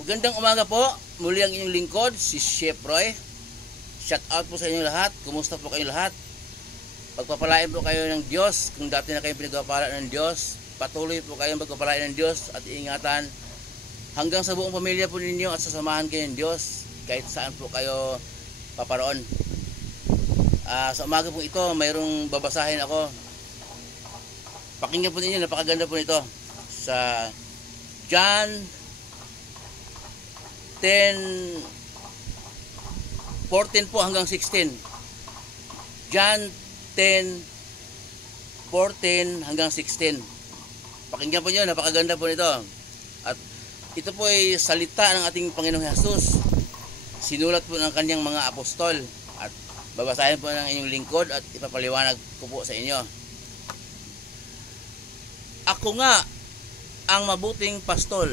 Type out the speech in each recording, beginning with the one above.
Magandang umaga po. Muli ang inyong lingkod, si Chef Roy. Shout out po sa inyong lahat. Kumusta po kayong lahat? Pagpapalain po kayo ng Diyos. Kung dati na kayong pinagpapala ng Diyos, patuloy po kayong pagpapalain ng Diyos at iingatan hanggang sa buong pamilya po ninyo at sasamahan kayo ng Diyos kahit saan po kayo paparoon. Sa umaga po ito, mayroong babasahin ako. Pakinggan po ninyo, napakaganda po nito. Sa John 10:14 po hanggang 16. John 10:14 hanggang 16. Pakinggan po niyo, napakaganda po nito. At ito po ay salita ng ating Panginoong Hesus. Sinulat po ng kanyang mga apostol. At babasahin po ng inyong lingkod at ipapaliwanag ko po sa inyo. Ako nga ang mabuting pastol.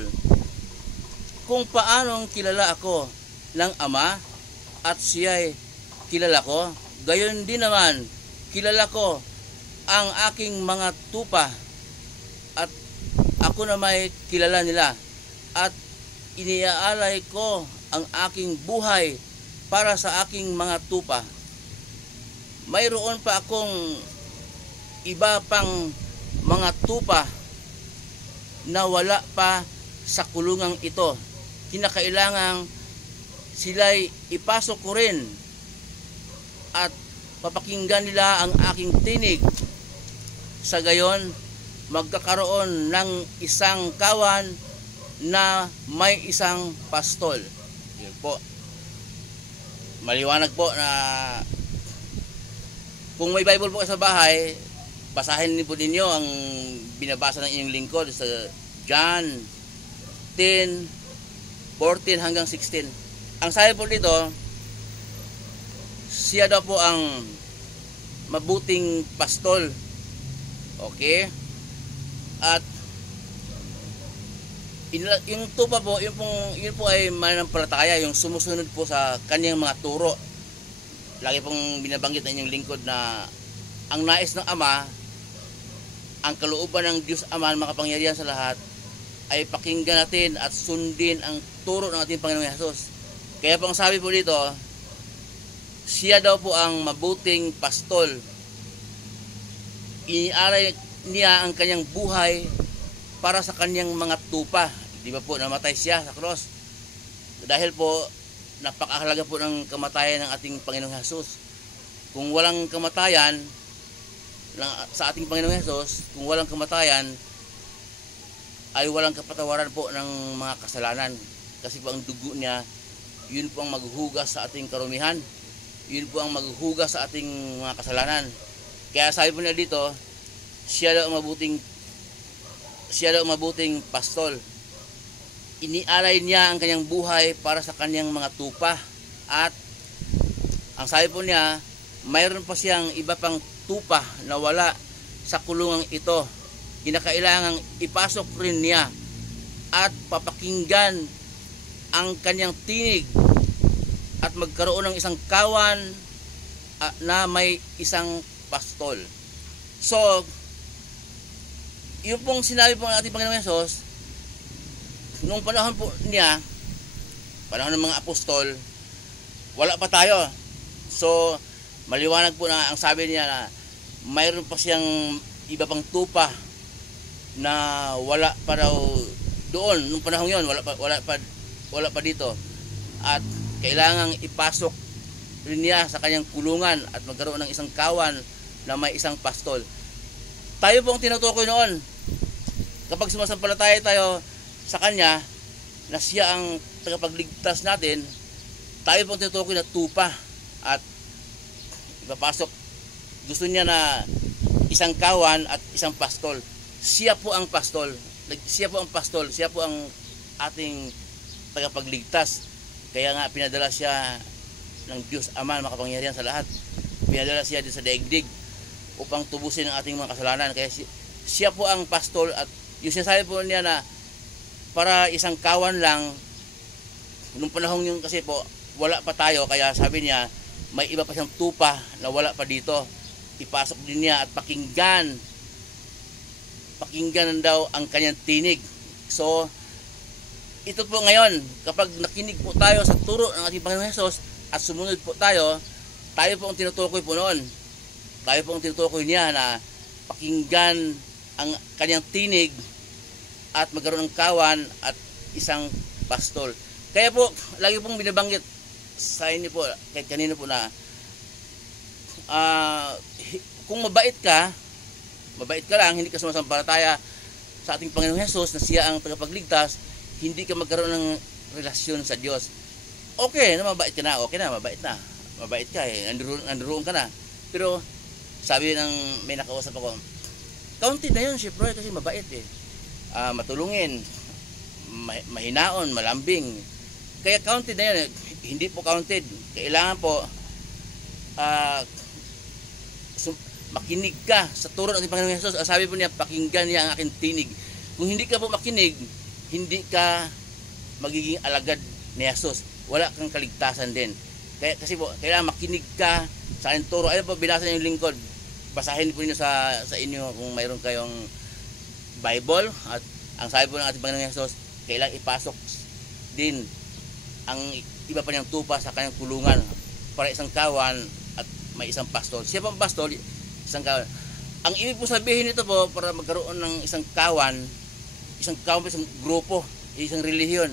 Kung paanong kilala ako ng Ama at siya'y kilala ko, gayon din naman kilala ko ang aking mga tupa at ako na may kilala nila at iniaalay ko ang aking buhay para sa aking mga tupa. Mayroon pa akong iba pang mga tupa na wala pa sa kulungang ito. Kinakailangang sila'y ipasok ko rin at papakinggan nila ang aking tinig. Sa gayon, magkakaroon ng isang kawan na may isang pastol. Yun po. Maliwanag po na kung may Bible po sa bahay, basahin po ninyo ang binabasa ng inyong lingkod sa John 10:14 hanggang 16. Ang sabi po dito, siya daw po ang mabuting pastol. Okay? At yung tupa po, yun po ay mananampalataya, yung sumusunod po sa kanyang mga turo. Lagi pong binabanggit ng inyong lingkod na ang nais ng Ama, ang kalooban ng Diyos Ama na makapangyarihan sa lahat, ay pakinggan natin at sundin ang turo ng ating Panginoong Hesus. Kaya po ang sabi po dito, siya daw po ang mabuting pastol. Inialay niya ang kanyang buhay para sa kanyang mga tupa. Di ba po, namatay siya sa cross. Dahil po, napakahalaga po ng kamatayan ng ating Panginoong Hesus. Kung walang kamatayan sa ating Panginoong Hesus, kung walang kamatayan, ay walang kapatawaran po ng mga kasalanan. Kasi po ang dugo niya, yun po ang maghuhugas sa ating karumihan. Yun po ang maghuhugas sa ating mga kasalanan. Kaya sabi po niya dito, siya daw ang mabuting pastol. Inialay niya ang kanyang buhay para sa kanyang mga tupa. At ang sabi po niya, mayroon pa siyang iba pang tupa na wala sa kulungang ito. Kinakailangang ipasok rin niya at papakinggan ang kanyang tinig at magkaroon ng isang kawan na may isang pastol. So, yung pong sinabi po ng ating Panginoong Hesus, nung panahon po niya, panahon ng mga apostol, wala pa tayo. So, maliwanag po na ang sabi niya na mayroon pa siyang iba pang tupa na wala pa daw doon nung panahon yon, wala pa dito, at kailangang ipasok rin niya sa kanyang kulungan at magkaroon ng isang kawan na may isang pastol. Tayo pong tinutukoy noon kapag sumasampalataya tayo sa kanya na siya ang tagapagligtas natin, tayo pong tinutukoy na tupa at ipapasok. Gusto niya na isang kawan at isang pastol. Siya po ang pastol. Siya po ang pastol. Siya po ang ating tagapagligtas. Kaya nga pinadala siya ng Diyos Ama na makapangyarihan sa lahat. Pinadala siya din sa daigdig upang tubusin ang ating mga kasalanan. Kaya siya po ang pastol. At yung sinasabi po niya na para isang kawan lang, nung panahon yun kasi po wala pa tayo, kaya sabi niya may iba pa siyang tupa na wala pa dito. Ipasok din niya at pakinggan daw ang kanyang tinig. So, ito po ngayon, kapag nakinig po tayo sa turo ng ating Panginoong Hesus at sumunod po tayo po ang tinutukoy po noon. Tayo po ang tinutukoy niya na pakinggan ang kanyang tinig at magkaroon ng kawan at isang pastol. Kaya po, lagi pong binabanggit sa inyo po, kahit kanino po na kung mabait ka lang, hindi ka sumasampalataya sa ating Panginoong Hesus na siya ang tagapagligtas, hindi ka magkaroon ng relasyon sa Diyos. Okay na mabait ka na, mabait ka nanduroon ka na. Pero sabi ng may nakausap ako, counted na yun si Bro kasi mabait matulungin, mahinaon, malambing. Kaya counted na yun. Hindi po counted. Kailangan po makinig ka sa turo ng Panginoong Hesus. Sabi po niya, pakinggan niya ang aking tinig. Kung hindi ka po makinig, hindi ka magiging alagad ni Hesus. Wala kang kaligtasan din. Kaya kasi po, kailangan makinig ka sa aking turo. Ayun po, binasa niyo yung lingkod. Basahin po niyo sa inyo kung mayroon kayong Bible. At ang sabi po ng ating Panginoong Hesus, kailangan ipasok din ang iba pa niyang tupa sa kanyang kulungan para isang kawan at may isang pastol. Siya pang pastol, isang kawan. Ang ibig po sabihin nito po, para magkaroon ng isang kawan, isang grupo, isang relihiyon.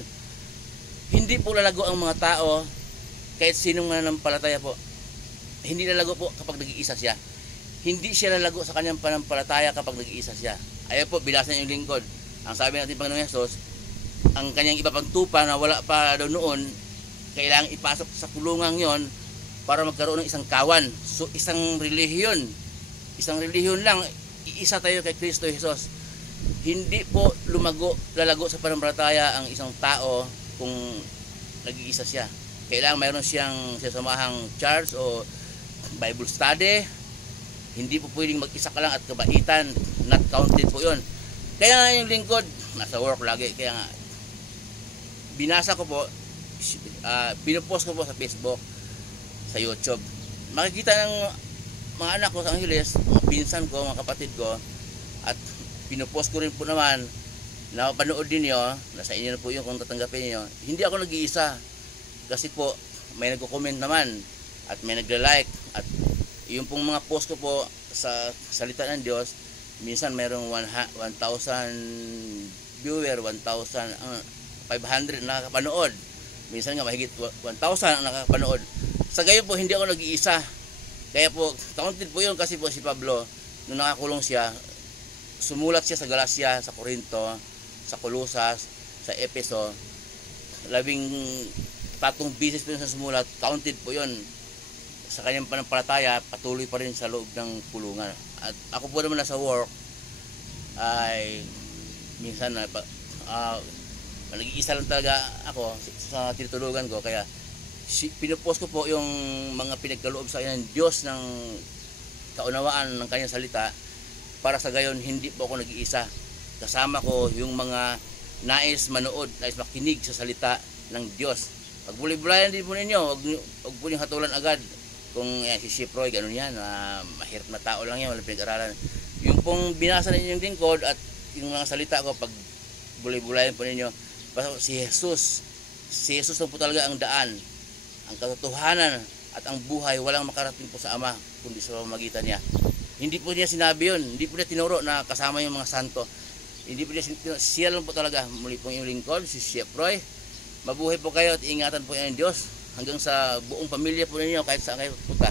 Hindi po lalago ang mga tao kahit sinong mananampalataya po. Hindi lalago po kapag nag-iisa siya. Hindi siya lalago sa kanyang panampalataya kapag nag-iisa siya. Ayaw po, bilasan yung lingkod. Ang sabi natin Panginoong Hesus, ang kanyang iba pang tupa na wala pa daw noon, kailangang ipasok sa kulungan yon para magkaroon ng isang kawan. So isang relihiyon lang, iisa tayo kay Kristo Jesus. Hindi po lalago sa panampalataya ang isang tao kung nag-iisa siya. Kailangan mayroon siyang sasamahang church o Bible study. Hindi po pwedeng mag-isa ka lang at kabaitan, not counted po yun. Kaya nga yung lingkod, nasa work lagi. Kaya nga, binasa ko po, pinupost ko po sa Facebook, sa YouTube. Makikita ng mga anak ko sa Angeles, mga pinsan ko, mga kapatid ko, at pinupost ko rin po naman, na panood din nyo, nasa inyo na po yun kung tatanggapin nyo. Hindi ako nag-iisa, kasi po, may nagko-comment naman, at may nagla-like, at yung pong mga post ko po sa salita ng Diyos, minsan mayroong 1,000 viewer, 1,500 na nakapanood. Minsan nga mahigit 1,000 ang nakapanood. Sa gayon po, hindi ako nag-iisa. Kaya po, counted po yun kasi po si Pablo, nung nakakulong siya, sumulat siya sa Galacia, sa Corinto, sa Colosas, sa Efeso. 13 bisis po yun sa sumulat, counted po yun. Sa kanyang panampalataya, patuloy pa rin sa loob ng kulungan. At ako po naman nasa work, ay minsan nag-iisa lang talaga ako sa tinutulugan ko. Kaya pinupost ko po yung mga pinagkaloob sa akin ng Diyos ng kaunawaan ng kanyang salita, para sa gayon hindi po ako nag-iisa. Kasama ko yung mga nais manood, nais makinig sa salita ng Diyos. Pag bulay-bulayan din po ninyo, huwag po niyong hatulan agad. Kung si Chef Roy, ganun yan, mahirap na tao lang yan, walang pinag-aralan. Yung pong binasa ninyo yung lingkod at yung mga salita ko, pag bulay-bulayan po ninyo, si Jesus lang po talaga ang daan, ang katotohanan at ang buhay, walang makarating po sa Ama, kundi sa pamamagitan niya. Hindi po niya sinabi yun, hindi po niya tinuro na kasama yung mga santo. Hindi po niya, siya lang po talaga. Muli po yung lingkod, si Chef Roy. Mabuhay po kayo at ingatan po yan ng Diyos hanggang sa buong pamilya po ninyo kahit saan kayo punta.